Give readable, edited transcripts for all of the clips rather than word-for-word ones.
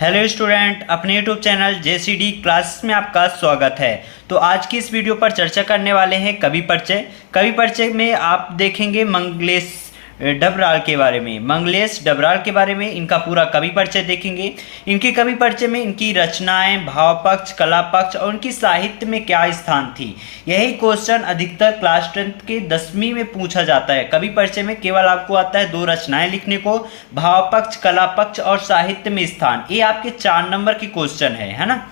Hello student, अपने YouTube channel JCD classes में आपका स्वागत है। तो आज की इस वीडियो पर चर्चा करने वाले हैं कवि परिचय। कवि परिचय में आप देखेंगे मंगलेश डबराल के बारे में, मंगलेश डबराल के बारे में इनका पूरा कवि परिचय देखेंगे। इनके कवि परिचय में इनकी रचनाएं, भाव पक्ष, कला पक्ष और उनकी साहित्य में क्या स्थान थी। यही क्वेश्चन अधिकतर क्लास 10th के 10वीं में पूछा जाता है। कवि परिचय में केवल आपको आता है 2 रचनाएं लिखने को, भाव पक्ष, कला पक्ष और साहित्य में स्थान। ये आपके 4 नंबर की क्वेश्चन है ना।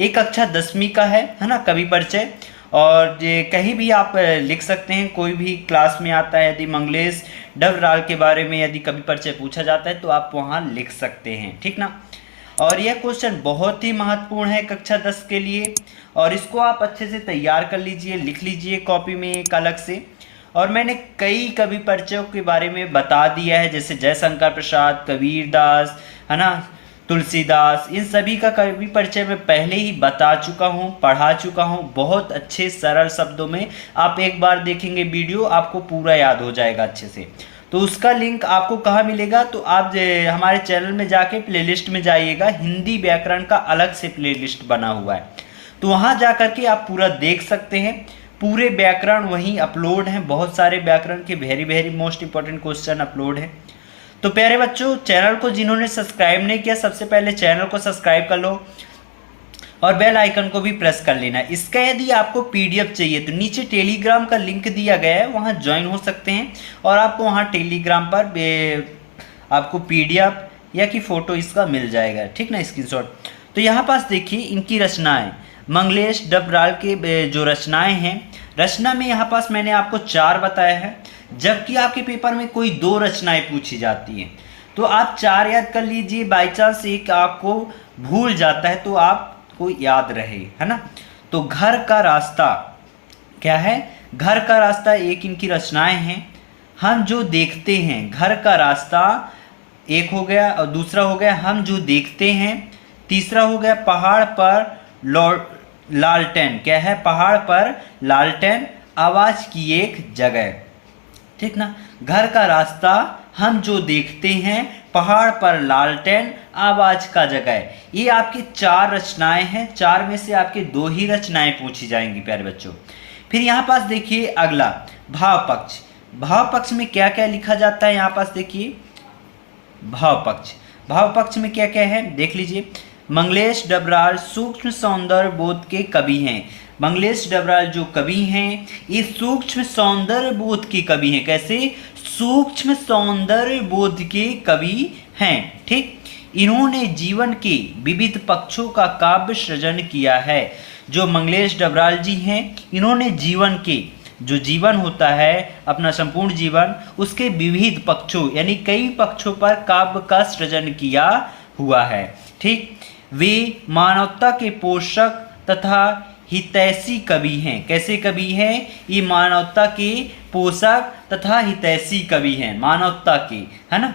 ये कक्षा 10वीं का है ना कवि परिचय। और ये कहीं भी आप लिख सकते हैं, कोई भी क्लास में आता है। यदि मंगलेश डबराल के बारे में यदि कवि परिचय पूछा जाता है तो आप वहाँ लिख सकते हैं, ठीक ना। और यह क्वेश्चन बहुत ही महत्वपूर्ण है कक्षा 10 के लिए, और इसको आप अच्छे से तैयार कर लीजिए, लिख लीजिए कॉपी में एक अलग से। और मैंने कई कवि परिचयों के बारे में बता दिया है, जैसे जयशंकर प्रसाद, कबीरदास, है ना, तुलसीदास, इन सभी का कवि परिचय मैं पहले ही बता चुका हूँ, पढ़ा चुका हूँ बहुत अच्छे सरल शब्दों में। आप एक बार देखेंगे वीडियो, आपको पूरा याद हो जाएगा अच्छे से। तो उसका लिंक आपको कहाँ मिलेगा, तो आप हमारे चैनल में जाके प्लेलिस्ट में जाइएगा। हिंदी व्याकरण का अलग से प्लेलिस्ट बना हुआ है, तो वहाँ जा करके आप पूरा देख सकते हैं। पूरे व्याकरण वहीं अपलोड हैं, बहुत सारे व्याकरण के very very most important question upload हैं। तो प्यारे बच्चों, चैनल को जिन्होंने सब्सक्राइब नहीं किया, सबसे पहले चैनल को सब्सक्राइब कर लो और बेल आइकन को भी प्रेस कर लेना। इसका यदि आपको PDF चाहिए तो नीचे टेलीग्राम का लिंक दिया गया है, वहाँ ज्वाइन हो सकते हैं और आपको वहाँ टेलीग्राम पर आपको PDF या कि फ़ोटो इसका मिल जाएगा, ठीक ना, स्क्रीनशॉट। तो यहाँ पास देखिए इनकी रचनाएं, मंगलेश डबराल के जो रचनाएं हैं, रचना में यहाँ पास मैंने आपको 4 बताया है, जबकि आपके पेपर में कोई 2 रचनाएं पूछी जाती हैं। तो आप 4 याद कर लीजिए, बाई चांस एक आपको भूल जाता है तो आपको याद रहे, है ना। तो घर का रास्ता क्या है, घर का रास्ता एक इनकी रचनाएं हैं। हम जो देखते हैं, घर का रास्ता एक हो गया, और दूसरा हो गया हम जो देखते हैं। तीसरा हो गया पहाड़ पर लालटेन, क्या है, पहाड़ पर लालटेन, आवाज की एक जगह, ठीक ना। घर का रास्ता, हम जो देखते हैं, पहाड़ पर लालटेन, आवाज का जगह। ये आपकी 4 रचनाएं हैं। 4 में से आपके 2 ही रचनाएं पूछी जाएंगी प्यारे बच्चों। फिर यहाँ पास देखिए अगला भाव पक्ष। भाव पक्ष में क्या क्या लिखा जाता है, यहाँ पास देखिए भाव पक्ष। भाव पक्ष में क्या क्या है देख लीजिए। मंगलेश डबराल सूक्ष्म सौंदर्य बोध के कवि हैं। मंगलेश डबराल जो कवि हैं, ये सूक्ष्म सौंदर्य बोध के कवि हैं। कैसे, सूक्ष्म सौंदर्य बोध के कवि हैं, ठीक। इन्होंने जीवन के विविध पक्षों का काव्य सृजन किया है। जो मंगलेश डबराल जी हैं, इन्होंने जीवन के, जो जीवन होता है अपना संपूर्ण जीवन, उसके विविध पक्षों यानी कई पक्षों पर काव्य का सृजन किया हुआ है, ठीक। वे मानवता के पोषक तथा हितैषी कवि हैं। कैसे कवि हैं, ये मानवता के पोषक तथा हितैषी कवि हैं, मानवता के, है ना।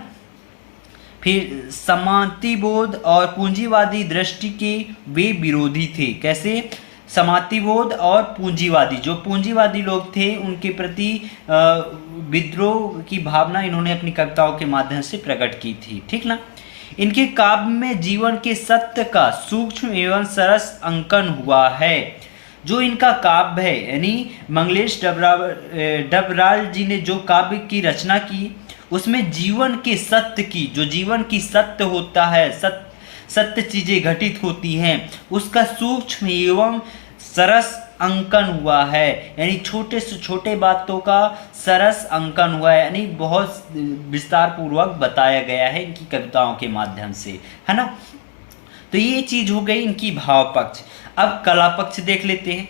फिर समातिबोध और पूंजीवादी दृष्टि के वे विरोधी थे। कैसे, समातिबोध और पूंजीवादी, जो पूंजीवादी लोग थे उनके प्रति विद्रोह की भावना इन्होंने अपनी कविताओं के माध्यम से प्रकट की थी, ठीक ना। इनके काव्य में जीवन के सत्य का सूक्ष्म एवं सरस अंकन हुआ है। जो इनका काव्य है, यानी मंगलेश डबराल जी ने जो काव्य की रचना की, उसमें जीवन के सत्य की, जो जीवन की सत्य होता है, सत्य चीजें घटित होती हैं, उसका सूक्ष्म एवं सरस अंकन हुआ है। यानी छोटे से छोटे बातों का सरस अंकन हुआ है, यानी बहुत विस्तार पूर्वक बताया गया है इनकी कविताओं के माध्यम से, है ना। तो ये चीज हो गई इनकी भाव पक्ष। अब कला पक्ष देख लेते हैं,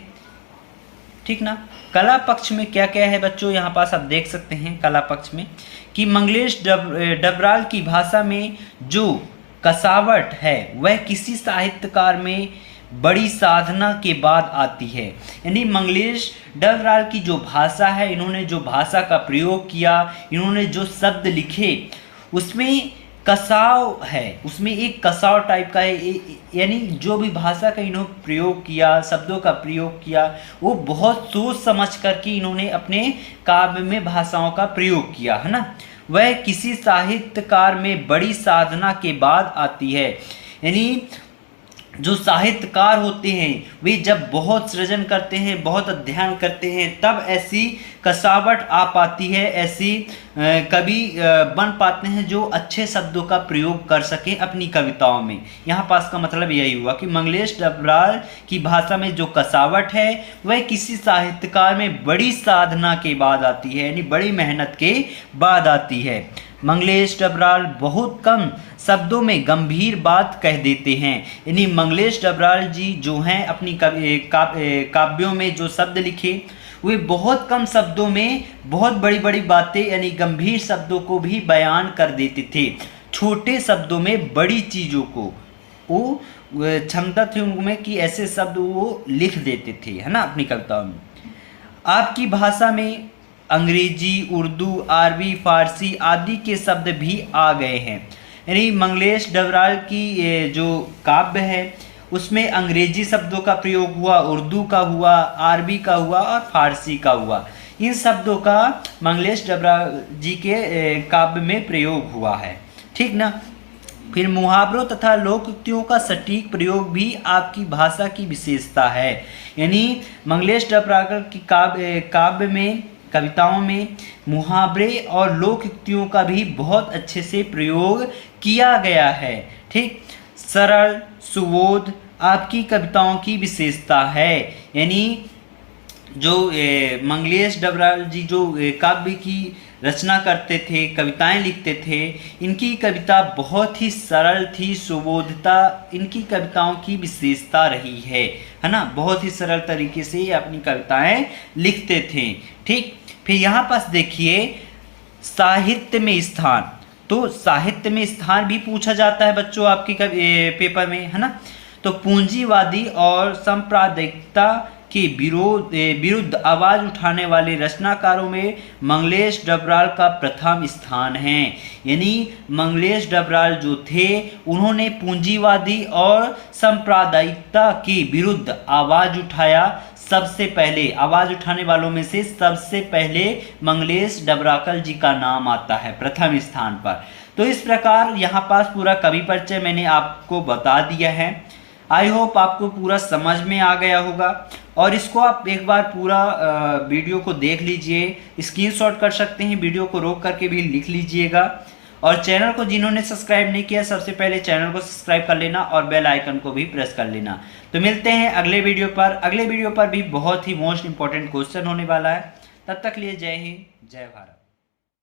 ठीक ना। कला पक्ष में क्या क्या है बच्चों, यहाँ पास आप देख सकते हैं कला पक्ष में कि मंगलेश डबराल की भाषा में जो कसावट है वह किसी साहित्यकार में बड़ी साधना के बाद आती है। यानी मंगलेश डबराल की जो भाषा है, इन्होंने जो भाषा का प्रयोग किया, इन्होंने जो शब्द लिखे, उसमें कसाव है, उसमें एक कसाव टाइप का है। यानी जो भी भाषा का इन्होंने प्रयोग किया, शब्दों का प्रयोग किया, वो बहुत सोच समझ करके इन्होंने अपने काव्य में भाषाओं का प्रयोग किया, है ना। वह किसी साहित्यकार में बड़ी साधना के बाद आती है। यानी जो साहित्यकार होते हैं वे जब बहुत सृजन करते हैं, बहुत अध्ययन करते हैं, तब ऐसी कसावट आ पाती है, ऐसी कवि बन पाते हैं जो अच्छे शब्दों का प्रयोग कर सकें अपनी कविताओं में। यहाँ पास का मतलब यही हुआ कि मंगलेश डबराल की भाषा में जो कसावट है वह किसी साहित्यकार में बड़ी साधना के बाद आती है, यानी बड़ी मेहनत के बाद आती है। मंगलेश डबराल बहुत कम शब्दों में गंभीर बात कह देते हैं, यानी मंगलेश डबराल जी जो हैं अपनी काव्यों में जो शब्द लिखे वे बहुत कम शब्दों में बहुत बड़ी बड़ी बातें यानी गंभीर शब्दों को भी बयान कर देते थे। छोटे शब्दों में बड़ी चीज़ों को वो क्षमता थी उनमें कि ऐसे शब्द वो लिख देते थे, है ना, अपनी कविताओं में। आपकी भाषा में अंग्रेजी, उर्दू, अरबी, फारसी आदि के शब्द भी आ गए हैं, यानी मंगलेश डबराल की जो काव्य है उसमें अंग्रेजी शब्दों का प्रयोग हुआ, उर्दू का हुआ, अरबी का हुआ और फारसी का हुआ। इन शब्दों का मंगलेश डबराल जी के काव्य में प्रयोग हुआ है, ठीक ना। फिर मुहावरों तथा लोकोक्तियों का सटीक प्रयोग भी आपकी भाषा की विशेषता है, यानी मंगलेश डबराल की काव्य में, कविताओं में मुहावरे और लोकोक्तियों का भी बहुत अच्छे से प्रयोग किया गया है, ठीक। सरल सुबोध आपकी कविताओं की विशेषता है, यानी जो मंगलेश डबराल जी जो काव्य की रचना करते थे, कविताएं लिखते थे, इनकी कविता बहुत ही सरल थी, सुबोधता इनकी कविताओं की विशेषता रही है ना। बहुत ही सरल तरीके से ये अपनी कविताएं लिखते थे, ठीक। फिर यहाँ पास देखिए साहित्य में स्थान, तो साहित्य में स्थान भी पूछा जाता है बच्चों आपके पेपर में, है ना। तो पूंजीवादी और सांप्रदायिकता के विरुद्ध आवाज उठाने वाले रचनाकारों में मंगलेश डबराल का प्रथम स्थान है, यानी मंगलेश डबराल जो थे उन्होंने पूंजीवादी और सांप्रदायिकता के विरुद्ध आवाज उठाया। सबसे पहले आवाज उठाने वालों में से सबसे पहले मंगलेश डबराल जी का नाम आता है प्रथम स्थान पर। तो इस प्रकार यहाँ पास पूरा कवि परिचय मैंने आपको बता दिया है। आई होप आपको पूरा समझ में आ गया होगा, और इसको आप एक बार पूरा वीडियो को देख लीजिए, स्क्रीनशॉट कर सकते हैं, वीडियो को रोक करके भी लिख लीजिएगा। और चैनल को जिन्होंने सब्सक्राइब नहीं किया सबसे पहले चैनल को सब्सक्राइब कर लेना और बेल आइकन को भी प्रेस कर लेना। तो मिलते हैं अगले वीडियो पर। अगले वीडियो पर भी बहुत ही मोस्ट इंपॉर्टेंट क्वेश्चन होने वाला है। तब तक लिए जय हिंद, जय भारत।